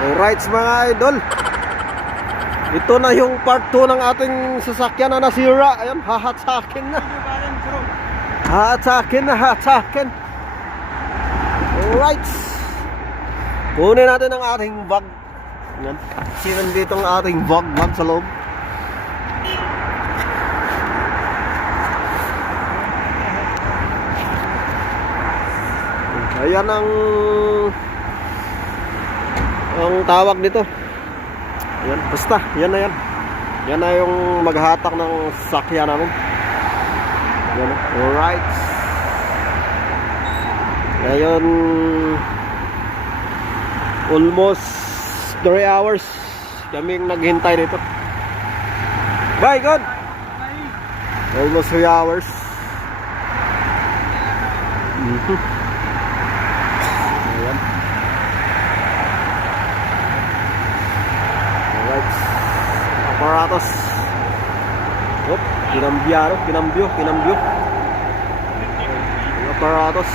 Alright mga idol. Ito na yung part 2 ng ating sasakyan na nasira. Ayun, hahat sa akin na. Hahat sa akin na, hahat sa akin. Alright. Kunin natin ang ating bag. Yan. Sino dito ang ating bag, bag sa loob. Ayan ang ang tawag dito. Yan, basta, yan na yan. Yan na yung maghatak ng sakya namin. Yan, alright. Ngayon, almost 3 hours kaming naghintay dito. Bye, good. Almost 3 hours. Ayan. Alright. Aparatos. Oop, kinambyaro, kinambyo, kinambyo. Ang aparatos.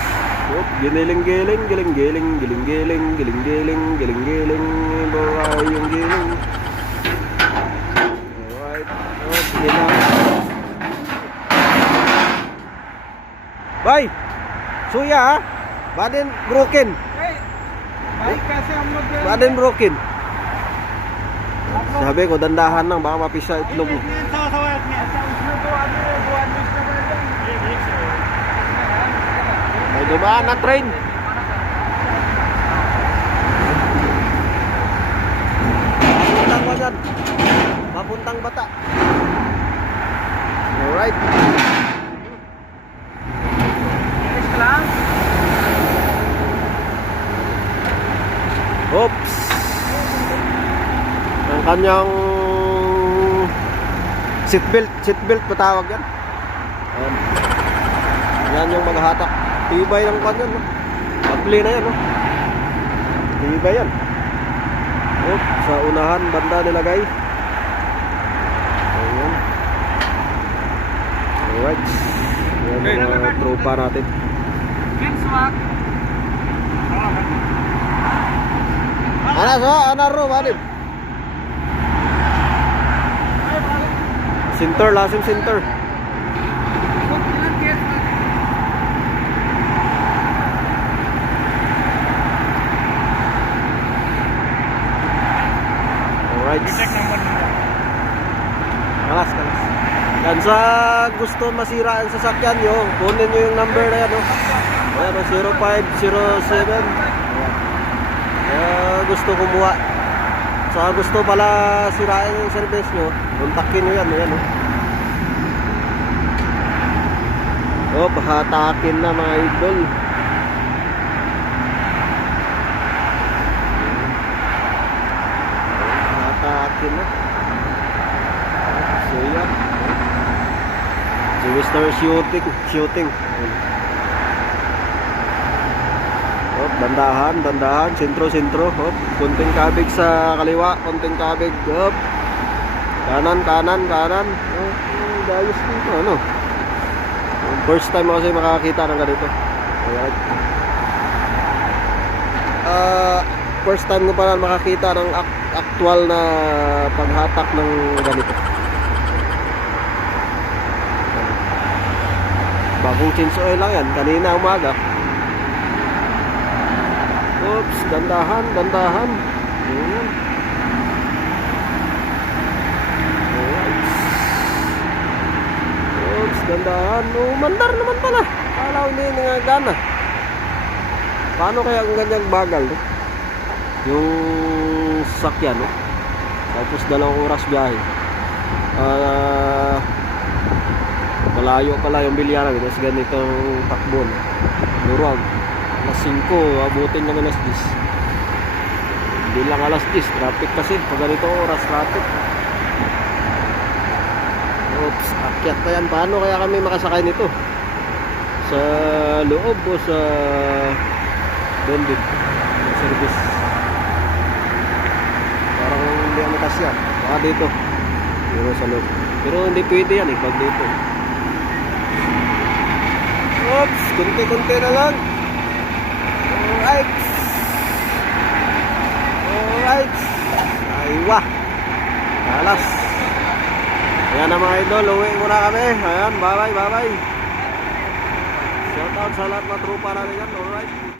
Oop, giniling-giling, giling-giling, giling-giling, giling-giling, giling-giling, baray yung giling. Alright. Oop, gilang. Bye! Suya ha? Baden broken. Hey, balik kasi ang mag... Baden broken. Sabi ko, dandahan lang, baka mapisa itlog. May dumaan na train. Papuntang dyan. Papuntang bata. Alright. Lang. Oops. Ang kanyang seatbelt, seatbelt patawag yan. Ayan. Yan yung maghatak. Tibay ng kanyan, no? Apply na yan, no? Tibay yan. Oop, sa unahan, banda nilagay. Ayan. Alright. Yan yung mga tropa natin. Ana so, ana ro, balim. Center, lasim center. Alright. Kalas, kalas. Yan sa gusto masira ang sasakyan nyo, kunin nyo yung number na yan, no? Ayan, oh, 0507. Ayan. Gusto kumuha. Sa gusto pala sirain yung service nyo, kontakin nyo yan, ayan, oh. Oh, hatakin na mga idol. Hatakin na. So yan. Si Mr. Shooting, shooting. Hop, dandahan, dandahan, sentro, sentro. Hop, konting kabig sa kaliwa, konting kabig. Hop. Kanan, kanan, kanan. Oh, dayos dito, ano? First time ako kasi makakita ng ganito. Ayan. Ah, first time ko pa lang makakita ng actual na paghatak ng ganito. Bagong change oil lang yan. Kanina umaga. Oops, dandahan, dandahan. Ayan. Alright. Oops, dandahan. Oh, mandar naman pala. Kala ko hindi nangagana. Paano kaya ang ganyang bagal? No? Yung sasakyan, no? Tapos dalawang oras biyahe. Ah... malayo pala yung bilyaran tapos ganitong takbo no? Alas 5 abutin naman alas 10 hindi lang alas 10 traffic kasi pag ganito oras traffic. Oops akyat na yan. Paano kaya kami makasakay nito? Sa loob o sa din service. Parang hindi ano kasi yan. Baka dito. Pero sa loob. Pero hindi pwede yan eh pag dito. Oops, kunti-kunti na lang. Alright. Alright. Aywa. Alas. Ayan na mga idol, uwi muna kami. Ayan, bye bye, bye bye. Shout out sa lahat ng trupa namin yan. Alright.